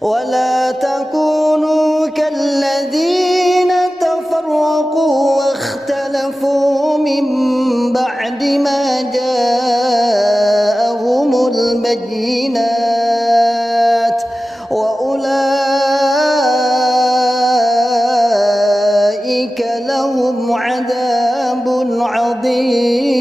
ولا تكونوا كالذين تفرقوا واختلفوا من بعد ما جاءهم البينات وأولئك لهم عذاب عظيم.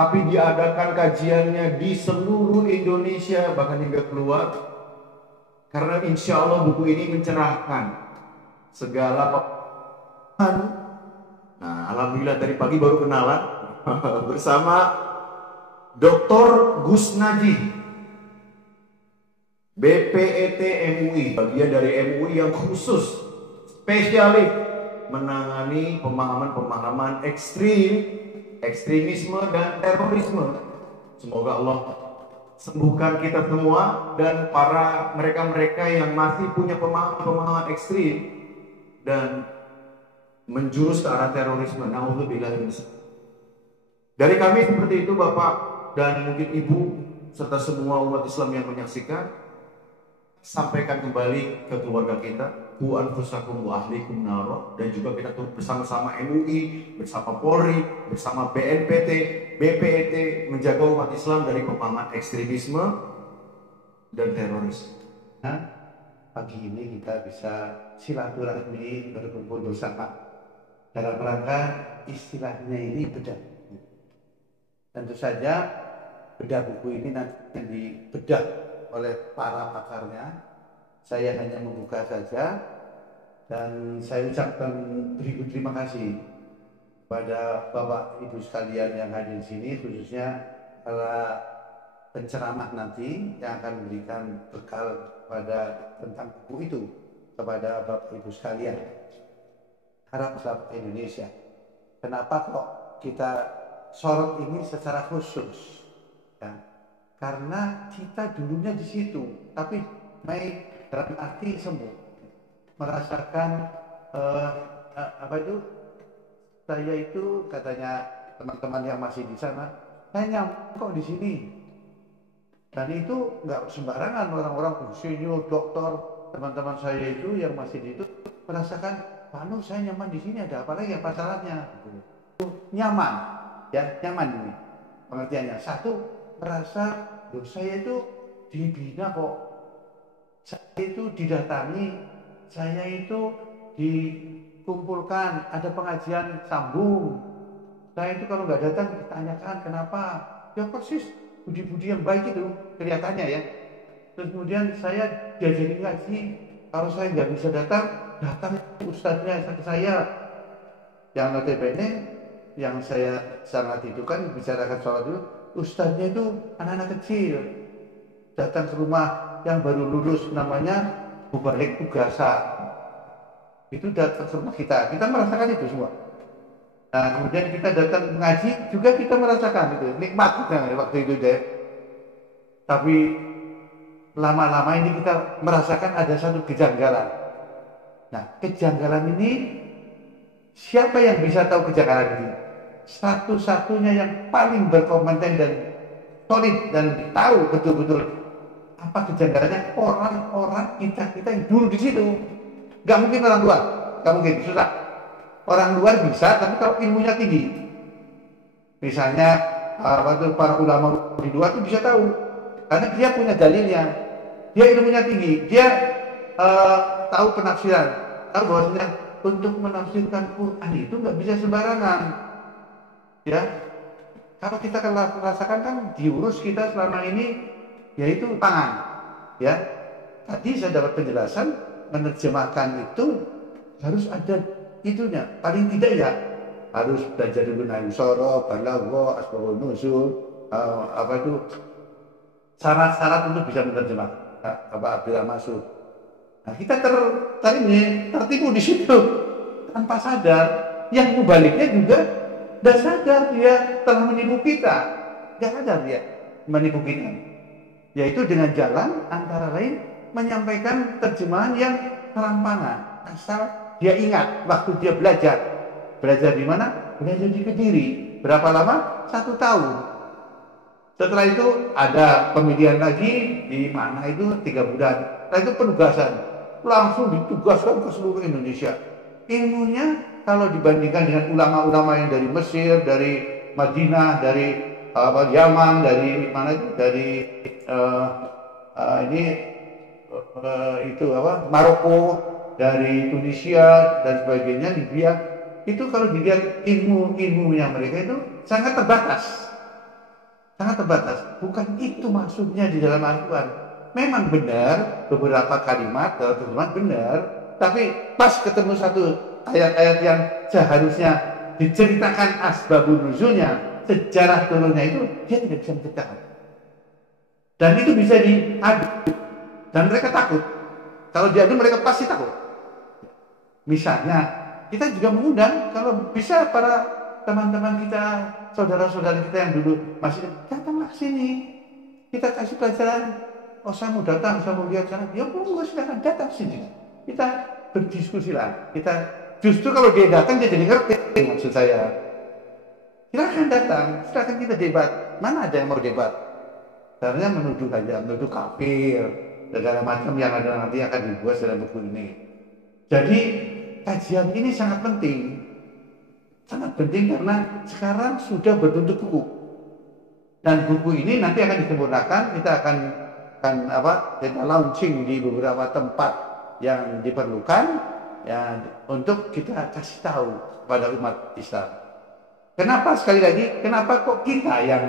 Tapi diadakan kajiannya di seluruh Indonesia, bahkan hingga keluar. Karena insya Allah buku ini mencerahkan segala Nah, alhamdulillah tadi pagi baru kenalan bersama Dr. Gus Najih, BPET MUI, bagian dari MUI yang khusus spesialis menangani pemahaman-pemahaman ekstremisme dan terorisme. Semoga Allah sembuhkan kita semua dan para mereka-mereka yang masih punya pemahaman-pemahaman ekstrim dan menjurus ke arah terorisme. Nauzubillah min dzalik. Dari kami seperti itu Bapak dan mungkin Ibu serta semua umat Islam yang menyaksikan, sampaikan kembali ke keluarga kita, ku anfusakum wa ahlikum naro, dan juga kita bersama-sama MUI, bersama Polri, bersama BNPT, BPET menjaga umat Islam dari pemahaman ekstremisme dan teroris. Nah, pagi ini kita bisa silaturahmi berkumpul bersama dalam rangka istilahnya ini bedah. Tentu saja bedah buku ini nanti dibedah oleh para pakarnya. Saya hanya membuka saja dan saya ucapkan beribu terima kasih kepada Bapak Ibu sekalian yang hadir di sini, khususnya para penceramah nanti yang akan memberikan bekal pada tentang buku itu kepada Bapak Ibu sekalian. Harap Islam Indonesia. Kenapa kok kita sorot ini secara khusus? Ya, karena kita dulunya di situ, tapi dalam arti sembuh, merasakan saya itu katanya teman-teman yang masih di sana, saya nyampe kok di sini. Dan itu nggak sembarangan, orang-orang insinyur, doktor, teman-teman saya itu yang masih di itu merasakan, Pak Nur saya nyaman di sini, ada apa lagi yang pacarannya? Nyaman, ya nyaman ini pengertiannya. Satu, merasa loh saya itu dibina kok. Saya itu didatangi, saya itu dikumpulkan, ada pengajian sambung. Saya itu kalau nggak datang ditanyakan kenapa, ya persis budi-budi yang baik itu kelihatannya ya. Terus kemudian saya diajarin ngaji, kalau saya nggak bisa datang ustadznya ke saya. Yang notabene yang saya sangat itu kan bicarakan soal itu, ustadznya itu anak-anak kecil datang ke rumah yang baru lulus, namanya Mubalik Tugasan, itu datang ke rumah kita merasakan itu semua. Nah kemudian kita datang mengaji juga kita merasakan itu nikmat kita waktu itu deh. Tapi lama-lama ini kita merasakan ada satu kejanggalan. Nah kejanggalan ini siapa yang bisa tahu kejanggalan ini? Satu-satunya yang paling berkompeten dan solid dan tahu betul-betul apa kejanggalannya, orang-orang kita yang dulu di situ. Gak mungkin orang luar, gak mungkin, susah. Orang luar bisa, tapi kalau ilmunya tinggi, misalnya waktu para ulama di luar itu bisa tahu, karena dia punya dalilnya, dia ilmunya tinggi, dia tahu penafsiran, tahu bahwasanya untuk menafsirkan Quran itu nggak bisa sembarangan, ya. Kalau kita rasakan kan diurus kita selama ini, yaitu tangan, ya. Tadi saya dapat penjelasan menerjemahkan itu harus ada itunya, paling tidak ya harus belajar dulu nahwu sorof, balaghah, asbabun nuzul, syarat-syarat untuk bisa menerjemah Abdullah Masud. Nah kita tertipu di situ tanpa sadar. Yang mubaliknya juga tidak sadar dia telah menipu kita, tidak sadar dia menipu kita. Yaitu dengan jalan antara lain menyampaikan terjemahan yang serampangan, asal dia ingat waktu dia belajar di mana? Belajar di Kediri. Berapa lama? 1 tahun. Setelah itu ada pemilihan lagi di mana itu 3 bulan. Setelah itu penugasan, langsung ditugaskan ke seluruh Indonesia. Ilmunya kalau dibandingkan dengan ulama-ulama yang dari Mesir, dari Madinah, dari Yaman, dari mana itu, dari Maroko, dari Tunisia dan sebagainya, Libya, itu kalau dilihat ilmunya mereka itu sangat terbatas. Sangat terbatas. Bukan itu maksudnya di dalam Al-Quran. Memang benar beberapa kalimat terjemahan benar, tapi pas ketemu satu ayat-ayat yang seharusnya diceritakan asbabun nuzulnya, sejarah turunnya itu dia tidak bisa menceritakan. Dan itu bisa diadu. Dan mereka takut. Kalau diadu mereka pasti takut. Misalnya kita juga mengundang kalau bisa para teman-teman kita, saudara-saudara kita yang dulu masih datanglah sini, kita kasih pelajaran. Oh, saya mau datang, saya mau lihat sana. Ya boleh, silakan datang sini. Kita berdiskusi lah. Kita justru kalau dia datang dia jadi ngerti maksud saya. Silakan datang, silakan kita debat. Mana ada yang mau debat? Sebenarnya menuduh aja, menuduh kafir, segala macam yang ada nanti akan dibuat dalam buku ini. Jadi kajian ini sangat penting. Sangat penting karena sekarang sudah berbentuk buku. Dan buku ini nanti akan disempurnakan, kita akan kita launching di beberapa tempat yang diperlukan ya, untuk kita kasih tahu pada umat Islam. Kenapa sekali lagi? Kenapa kok kita yang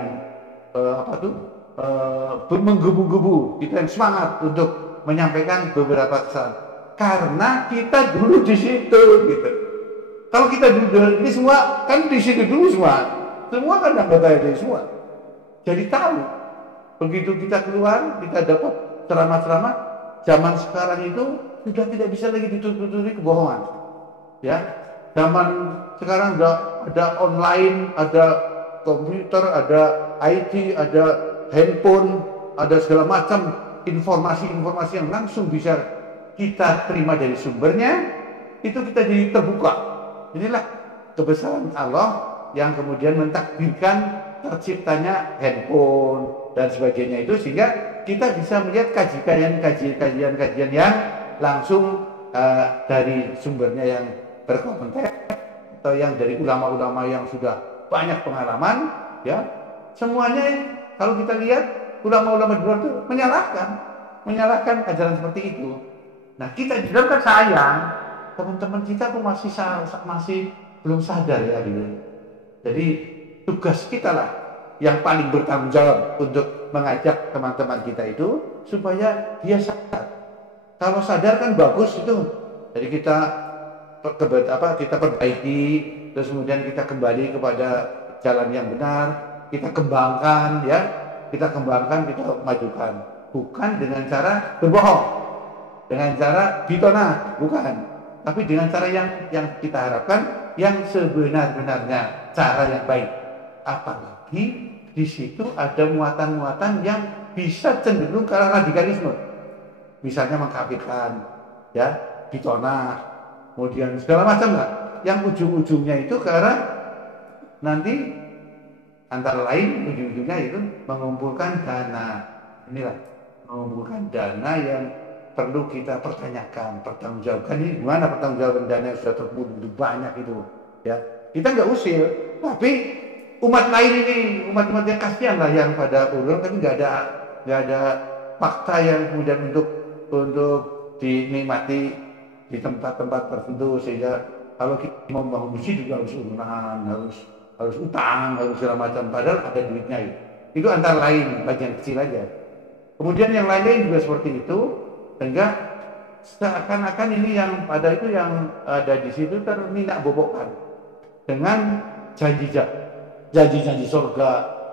menggebu-gebu, kita yang semangat untuk menyampaikan beberapa kesan? Karena kita dulu di situ, gitu. Kalau kita duduk ini semua kan di situ dulu semua kan anggota dari semua. Jadi tahu. Begitu kita keluar, kita dapat ceramah-ceramah. Zaman sekarang itu sudah tidak bisa lagi ditutup-tutupi kebohongan. Ya, zaman sekarang ada online, ada komputer, ada IT, ada handphone, ada segala macam informasi-informasi yang langsung bisa kita terima dari sumbernya. Itu kita jadi terbuka. Inilah kebesaran Allah yang kemudian mentakdirkan terciptanya handphone dan sebagainya itu, sehingga kita bisa melihat kajian-kajian yang langsung dari sumbernya yang berkompeten atau yang dari ulama-ulama yang sudah banyak pengalaman, ya. Semuanya kalau kita lihat ulama-ulama di luar itu menyalahkan ajaran seperti itu. Nah, kita di dalam kan sayang teman-teman kita pun masih belum sadar ya gitu. Jadi tugas kita lah yang paling bertanggung jawab untuk mengajak teman-teman kita itu supaya dia sadar. Kalau sadar kan bagus itu. Jadi kita perbaiki, terus kemudian kita kembali kepada jalan yang benar, kita kembangkan ya, kita majukan. Bukan dengan cara berbohong, dengan cara bitona, bukan. Tapi dengan cara yang kita harapkan, yang sebenar-benarnya, cara yang baik. Apalagi di situ ada muatan-muatan yang bisa cenderung ke arah radikalisme. Misalnya mengkafirkan, ya, bitona, kemudian segala macam lah. Yang ujung-ujungnya itu ke arah nanti antara lain ujung-ujungnya itu mengumpulkan dana. Inilah mengumpulkan dana yang perlu kita pertanyakan, pertanggungjawabkan. Ini gimana pertanggungjawaban dana yang sudah terkumpul banyak itu, ya. Kita nggak usil, tapi umat lain ini, umat-umat yang kasihan lah yang pada ulur, tapi nggak ada fakta yang kemudian untuk dinikmati di tempat-tempat tertentu, sehingga kalau kita mau bangun masjid juga harus urunan, harus utang, harus segala macam, padahal ada duitnya itu. Itu antara lain bagian kecil aja. Kemudian yang lain juga seperti itu. Sehingga seakan-akan ini yang ada itu yang ada di situ terminak bobokkan dengan janji-janji surga,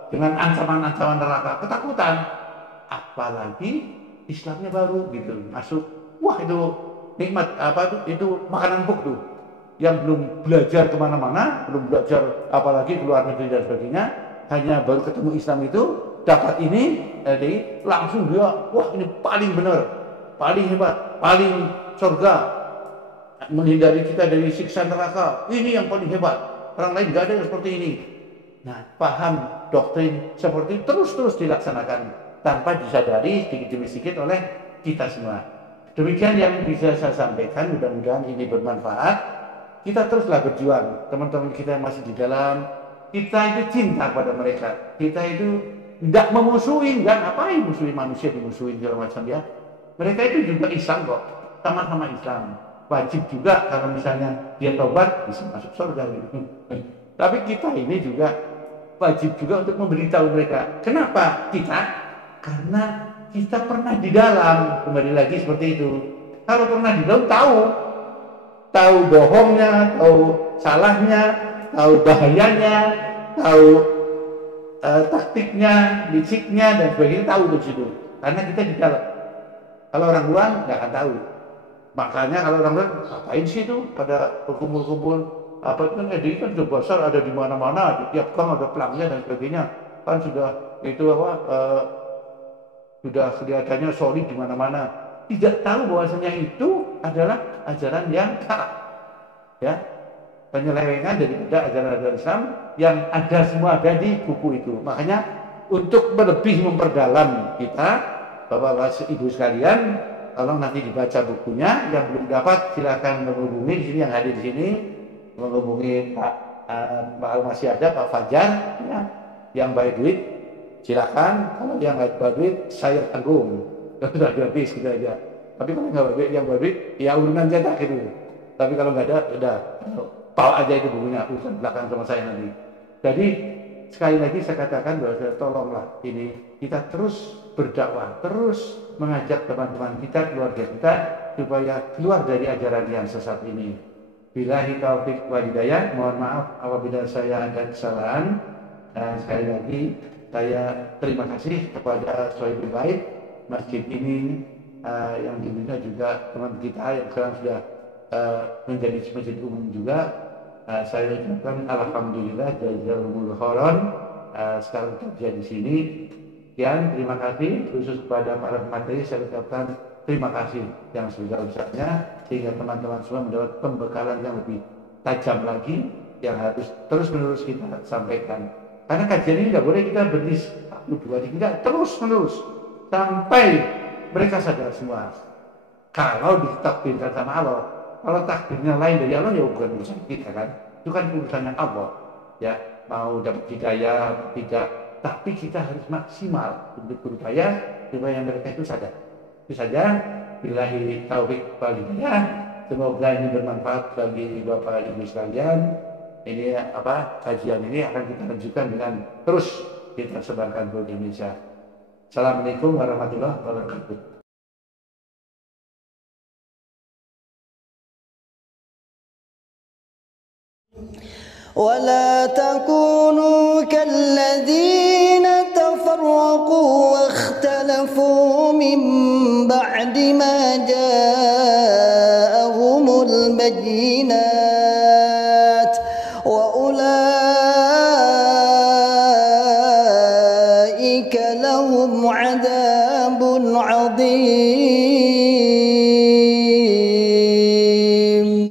dengan ancaman-ancaman neraka, ketakutan. Apalagi Islamnya baru gitu masuk, wah itu nikmat itu makanan empuk tuh, yang belum belajar kemana-mana, belum belajar apalagi keluar negeri dan sebagainya, hanya baru ketemu Islam itu dapat ini, jadi langsung dia, wah ini paling benar, paling hebat, paling surga, menghindari kita dari siksa neraka. Ini yang paling hebat. Orang lain nggak ada yang seperti ini. Nah, paham doktrin seperti terus dilaksanakan tanpa disadari sedikit demi sedikit oleh kita semua. Demikian yang bisa saya sampaikan, mudah-mudahan ini bermanfaat. Kita teruslah berjuang, teman-teman kita yang masih di dalam, kita itu cinta pada mereka. Kita itu tidak memusuhi, nggak ngapain musuhi manusia, dimusuhin segala macam ya. Mereka itu juga Islam kok, sama-sama Islam. Wajib juga kalau misalnya dia tobat bisa masuk surga gitu. Tapi kita ini juga wajib juga untuk memberitahu mereka. Kenapa kita? Karena kita pernah di dalam, kembali lagi seperti itu. Kalau pernah di dalam tahu bohongnya, tahu salahnya, tahu bahayanya, tahu taktiknya, lisiknya dan sebagainya, tahu di situ. Karena kita di dalam. Kalau orang luar nggak akan tahu. Makanya kalau orang luar ngapain sih itu pada kumpul-kumpul apa itu kan kan sudah besar, ada di mana-mana, di tiap gang ada pelangnya dan sebagainya. Kan sudah itu sudah kelihatannya solid di mana-mana. Tidak tahu bahwasanya itu adalah ajaran yang salah. Ya. Penyelewengan daripada ajaran-ajaran Islam yang ada semua ada di buku itu. Makanya untuk lebih memperdalam kita, Bapak-bapak Ibu sekalian, kalau nanti dibaca bukunya, yang belum dapat silakan menghubungi di sini yang hadir di sini, menghubungi Pak masih ada Pak Fajar, ya, yang bayar duit silakan. Kalau yang nggak bayar duit saya tanggung, sudah habis gitu aja. Tapi kalau nggak bayar, yang bayar duit ya urunan cetak gitu. Tapi kalau nggak ada, udah bawa aja itu bukunya, urusan belakang sama saya nanti. Jadi sekali lagi saya katakan bahwa tolonglah ini kita terus berdakwah, terus mengajak teman-teman kita, keluarga kita supaya keluar dari ajaran yang sesat ini. Billahi taufik wal hidayah. Mohon maaf apabila saya ada kesalahan. Dan sekali lagi saya terima kasih kepada Sohibul Bait masjid ini yang dibina juga teman kita yang sekarang sudah menjadi masjid umum juga. Saya ucapkan alhamdulillah jazakumullah khairan sekarang kerja di sini. Sekian, terima kasih khusus kepada para pemateri. Saya ucapkan terima kasih yang sebesar-besarnya sehingga teman-teman semua mendapat pembekalan yang lebih tajam lagi yang harus terus-menerus kita sampaikan. Karena kajian ini nggak boleh kita berhenti 1-2 hari, tidak, terus-menerus sampai mereka sadar semua. Kalau ditakdirkan sama Allah, kalau takdirnya lain dari Allah ya bukan urusan kita kan, itu kan urusannya Allah. Ya, mau dapat hidayah tidak, tapi kita harus maksimal untuk berupaya supaya mereka itu sadar. Itu saja. Billahi taufik wal hidayah. Semoga ini bermanfaat bagi Bapak Ibu sekalian. Ini kajian ini akan kita lanjutkan dengan terus kita sebarkan ke Indonesia. Assalamualaikum warahmatullahi wabarakatuh. ولا تكونوا كالذين تفرقوا واختلفوا من بعد ما جاءهم